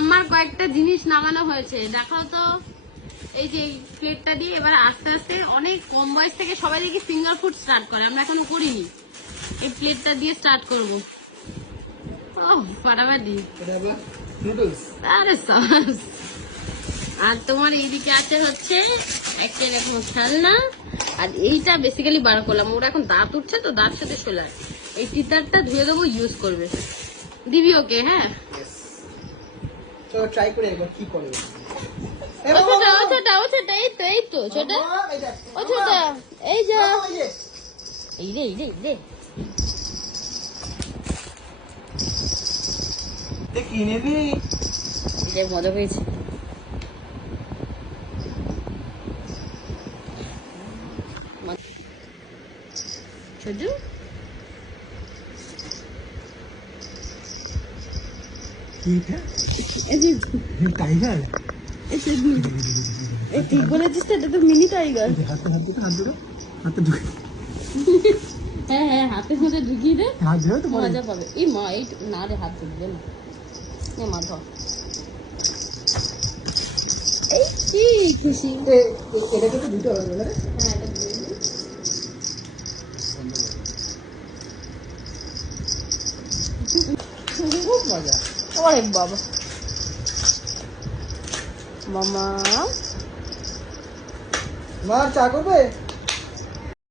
মাম্মার কয়েকটা জিনিস নামানো হয়েছে, দেখাও তো। এই যে প্লেটটা দিয়ে এবার আস্তে আস্তে অনেক কম বয়স থেকে সবাই দেখি ফিঙ্গার ফুড স্টার্ট করে, আমরা এখন করিনি। এই প্লেটটা দিয়ে স্টার্ট করবো। ফাটাফাটি। আরে সস। আর তোমার এইদিকে আছে হচ্ছে একটা এরকম খেলনা, আর এইটা বেসিক্যালি বার করলাম, ওরা এখন দাঁত উঠছে তো, দাঁত সাথে শোলায়। এই টিতারটা ধুয়ে দেবো, ইউজ করবে। দিবি ওকে? হ্যাঁ, চলো ট্রাই করে একবার কি করে। এই তো ছোটা, ও ছোটা, এই যা, এই রে কিনে দি। মজা পেয়েছি। ছোটু টাইগার ঠিক বলেছিস তো, এটা তো মিনি টাইগার। হাতে ঢুকে হ্যাঁ হ্যাঁ, হাতের মধ্যে ঢুকিয়ে দে, হাত ধরে তো মজা পাবে। এই মা, এই না রে, হাত ঢুকবে না। মা ধর, এই কি খুশি। এটাকে তো দুটো হবে না? হ্যাঁ, এটা দিয়ে দিই। খুব মজা। ওরে বাবা, মামা মা চা করবে?